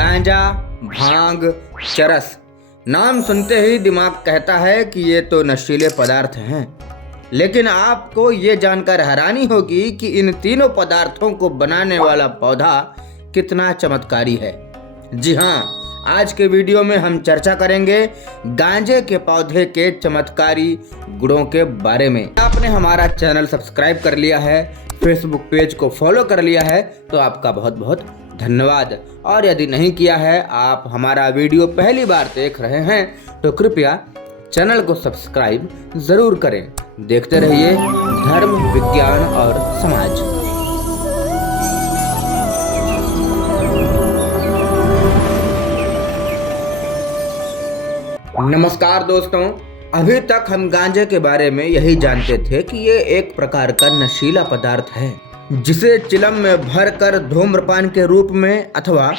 गांजा, भांग, चरस, नाम सुनते ही दिमाग कहता है कि ये तो नशीले पदार्थ हैं। लेकिन आपको ये जानकर हैरानी होगी कि इन तीनों पदार्थों को बनाने वाला पौधा कितना चमत्कारी है। जी हाँ, आज के वीडियो में हम चर्चा करेंगे गांजे के पौधे के चमत्कारी गुणों के बारे में। आपने हमारा चैनल सब्सक्राइब कर लिया है, फेसबुक पेज को फॉलो कर लिया है तो आपका बहुत बहुत धन्यवाद। और यदि नहीं किया है, आप हमारा वीडियो पहली बार देख रहे हैं तो कृपया चैनल को सब्सक्राइब जरूर करें। देखते रहिए धर्म, विज्ञान और समाज। नमस्कार दोस्तों, अभी तक हम गांजे के बारे में यही जानते थे कि ये एक प्रकार का नशीला पदार्थ है जिसे चिलम में भरकर धूम्रपान के रूप में अथवा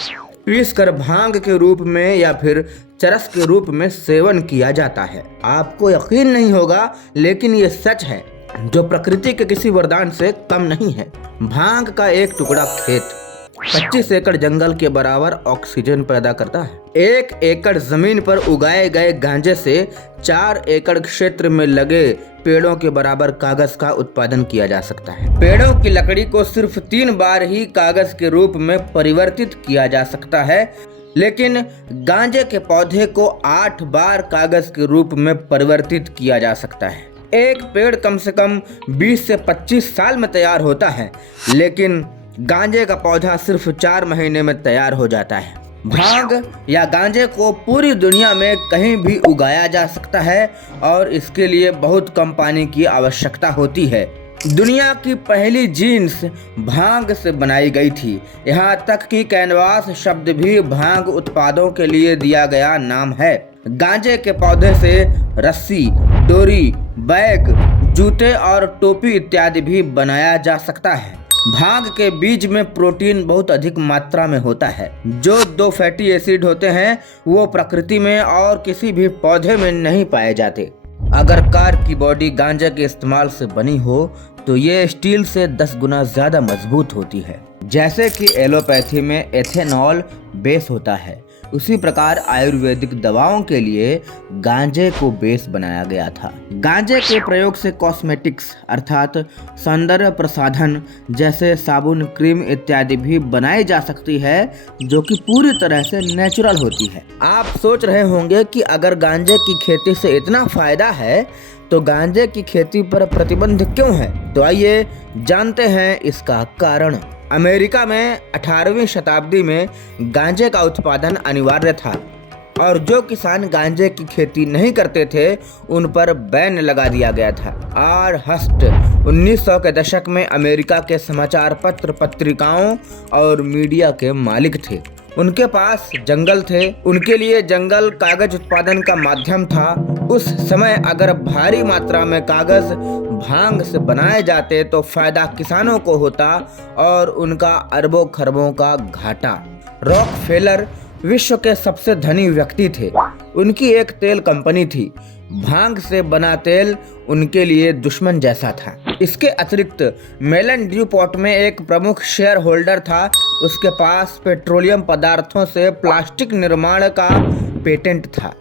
पीसकर भांग के रूप में या फिर चरस के रूप में सेवन किया जाता है। आपको यकीन नहीं होगा, लेकिन ये सच है जो प्रकृति के किसी वरदान से कम नहीं है। भांग का एक टुकड़ा खेत 25 एकड़ जंगल के बराबर ऑक्सीजन पैदा करता है। 1 एकड़ जमीन पर उगाए गए गांजे से 4 एकड़ क्षेत्र में लगे पेड़ों के बराबर कागज का उत्पादन किया जा सकता है। पेड़ों की लकड़ी को सिर्फ 3 बार ही कागज के रूप में परिवर्तित किया जा सकता है, लेकिन गांजे के पौधे को 8 बार कागज के रूप में परिवर्तित किया जा सकता है। एक पेड़ कम से कम 20 से 25 साल में तैयार होता है, लेकिन गांजे का पौधा सिर्फ 4 महीने में तैयार हो जाता है। भांग या गांजे को पूरी दुनिया में कहीं भी उगाया जा सकता है और इसके लिए बहुत कम पानी की आवश्यकता होती है। दुनिया की पहली जीन्स भांग से बनाई गई थी। यहाँ तक कि कैनवास शब्द भी भांग उत्पादों के लिए दिया गया नाम है। गांजे के पौधे से रस्सी, डोरी, बैग, जूते और टोपी इत्यादि भी बनाया जा सकता है। भांग के बीज में प्रोटीन बहुत अधिक मात्रा में होता है। जो 2 फैटी एसिड होते हैं वो प्रकृति में और किसी भी पौधे में नहीं पाए जाते। अगर कार की बॉडी गांजे के इस्तेमाल से बनी हो तो ये स्टील से 10 गुना ज्यादा मजबूत होती है। जैसे कि एलोपैथी में एथेनॉल बेस होता है, उसी प्रकार आयुर्वेदिक दवाओं के लिए गांजे को बेस बनाया गया था। गांजे के प्रयोग से कॉस्मेटिक्स अर्थात सौंदर्य प्रसाधन जैसे साबुन, क्रीम इत्यादि भी बनाई जा सकती है जो कि पूरी तरह से नेचुरल होती है। आप सोच रहे होंगे कि अगर गांजे की खेती से इतना फायदा है तो गांजे की खेती पर प्रतिबंध क्यों है? तो आइए जानते हैं इसका कारण। अमेरिका में 18वीं शताब्दी में गांजे का उत्पादन अनिवार्य था और जो किसान गांजे की खेती नहीं करते थे उन पर बैन लगा दिया गया था। और हस्ट 1900 के दशक में अमेरिका के समाचार पत्र, पत्रिकाओं और मीडिया के मालिक थे। उनके पास जंगल थे, उनके लिए जंगल कागज उत्पादन का माध्यम था। उस समय अगर भारी मात्रा में कागज भांग से बनाए जाते तो फायदा किसानों को होता और उनका अरबों खरबों का घाटा। रॉकफेलर विश्व के सबसे धनी व्यक्ति थे। उनकी एक तेल कंपनी थी। भांग से बना तेल उनके लिए दुश्मन जैसा था। इसके अतिरिक्त मेलन ड्यूपॉन्ट में एक प्रमुख शेयर होल्डर था। उसके पास पेट्रोलियम पदार्थों से प्लास्टिक निर्माण का पेटेंट था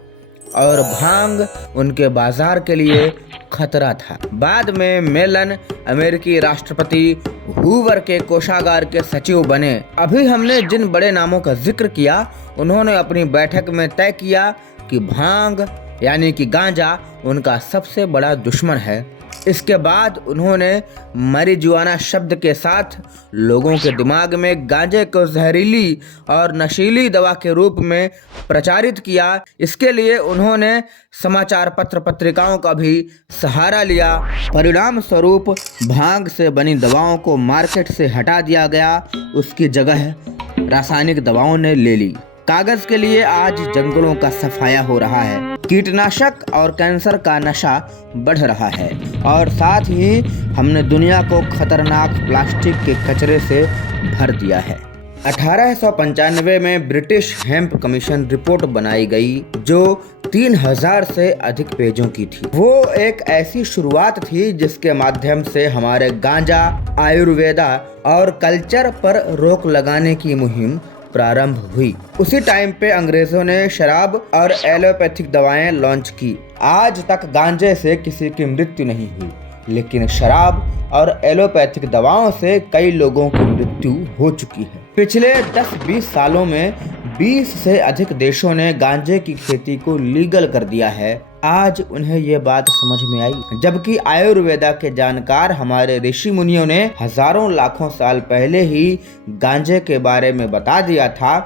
और भांग उनके बाजार के लिए खतरा था। बाद में मेलन अमेरिकी राष्ट्रपति हूवर के कोषागार के सचिव बने। अभी हमने जिन बड़े नामों का जिक्र किया, उन्होंने अपनी बैठक में तय किया कि भांग यानी कि गांजा उनका सबसे बड़ा दुश्मन है। इसके बाद उन्होंने marijuana शब्द के साथ लोगों के दिमाग में गांजे को जहरीली और नशीली दवा के रूप में प्रचारित किया। इसके लिए उन्होंने समाचार पत्र, पत्रिकाओं का भी सहारा लिया। परिणाम स्वरूप भांग से बनी दवाओं को मार्केट से हटा दिया गया, उसकी जगह रासायनिक दवाओं ने ले ली। कागज के लिए आज जंगलों का सफाया हो रहा है। कीटनाशक और कैंसर का नशा बढ़ रहा है और साथ ही हमने दुनिया को खतरनाक प्लास्टिक के कचरे से भर दिया है। 1895 में ब्रिटिश हेम्प कमीशन रिपोर्ट बनाई गई जो 3000 से अधिक पेजों की थी। वो एक ऐसी शुरुआत थी जिसके माध्यम से हमारे गांजा, आयुर्वेदा और कल्चर पर रोक लगाने की मुहिम प्रारंभ हुई। उसी टाइम पे अंग्रेजों ने शराब और एलोपैथिक दवाएं लॉन्च की। आज तक गांजे से किसी की मृत्यु नहीं हुई, लेकिन शराब और एलोपैथिक दवाओं से कई लोगों की मृत्यु हो चुकी है। पिछले 10-20 सालों में 20 से अधिक देशों ने गांजे की खेती को लीगल कर दिया है। आज उन्हें ये बात समझ में आई, जबकि आयुर्वेदा के जानकार हमारे ऋषि मुनियों ने हजारों लाखों साल पहले ही गांजे के बारे में बता दिया था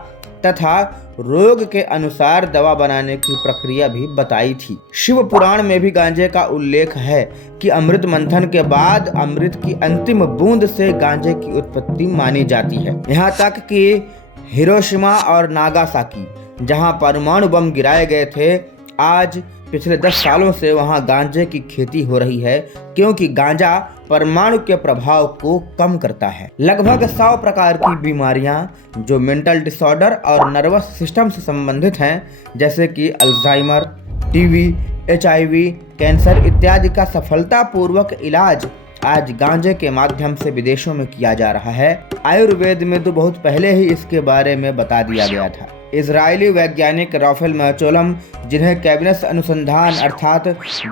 तथा रोग के अनुसार दवा बनाने की प्रक्रिया भी बताई थी। शिव पुराण में भी गांजे का उल्लेख है कि अमृत मंथन के बाद अमृत की अंतिम बूंद से गांजे की उत्पत्ति मानी जाती है। यहाँ तक कि हिरोशिमा और नागासाकी, जहाँ परमाणु बम गिराए गए थे, आज पिछले 10 सालों से वहां गांजे की खेती हो रही है, क्योंकि गांजा परमाणु के प्रभाव को कम करता है। लगभग 100 प्रकार की बीमारियां जो मेंटल डिसऑर्डर और नर्वस सिस्टम से संबंधित हैं, जैसे कि अल्जाइमर, टीबी, HIV, कैंसर इत्यादि का सफलतापूर्वक इलाज आज गांजे के माध्यम से विदेशों में किया जा रहा है। आयुर्वेद में तो बहुत पहले ही इसके बारे में बता दिया गया था। इजरायली वैज्ञानिक राफेल मैचोलम, जिन्हें कैबिनेस अनुसंधान अर्थात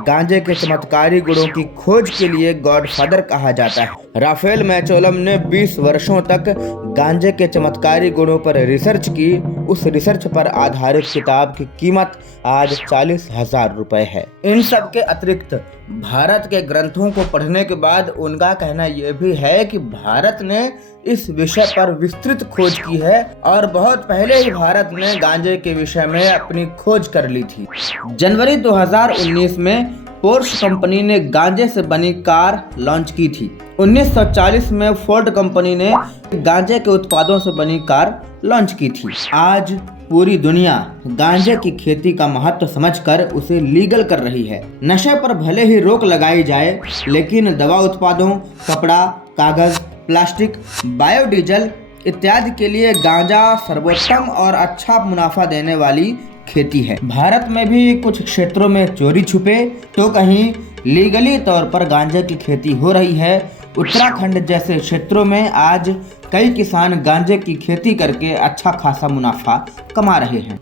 गांजे के चमत्कारी गुणों की खोज के लिए गॉडफादर कहा जाता है, राफेल मैचोलम ने 20 वर्षों तक गांजे के चमत्कारी गुणों पर रिसर्च की। उस रिसर्च पर आधारित किताब की कीमत आज 40,000 रुपए है। इन सब के अतिरिक्त भारत के ग्रंथों को पढ़ने के बाद उनका कहना यह भी है कि भारत ने इस विषय पर विस्तृत खोज की है और बहुत पहले ही भारत ने गांजे के विषय में अपनी खोज कर ली थी। जनवरी 2019 में पोर्श कंपनी ने गांजे से बनी कार लॉन्च की थी। 1940 में फोर्ड कंपनी ने गांजे के उत्पादों से बनी कार लॉन्च की थी। आज पूरी दुनिया गांजे की खेती का महत्व समझकर उसे लीगल कर रही है। नशे पर भले ही रोक लगाई जाए, लेकिन दवा उत्पादों, कपड़ा, कागज, प्लास्टिक, बायोडीजल इत्यादि के लिए गांजा सर्वोत्तम और अच्छा मुनाफा देने वाली खेती है। भारत में भी कुछ क्षेत्रों में चोरी छुपे तो कहीं लीगली तौर पर गांजे की खेती हो रही है। उत्तराखंड जैसे क्षेत्रों में आज कई किसान गांजे की खेती करके अच्छा खासा मुनाफा कमा रहे हैं।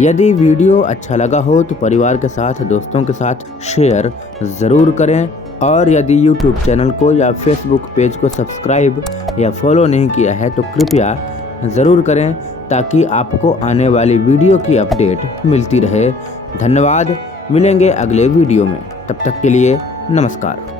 यदि वीडियो अच्छा लगा हो तो परिवार के साथ, दोस्तों के साथ शेयर जरूर करें, और यदि YouTube चैनल को या Facebook पेज को सब्सक्राइब या फॉलो नहीं किया है तो कृपया ज़रूर करें, ताकि आपको आने वाली वीडियो की अपडेट मिलती रहे। धन्यवाद। मिलेंगे अगले वीडियो में, तब तक के लिए नमस्कार।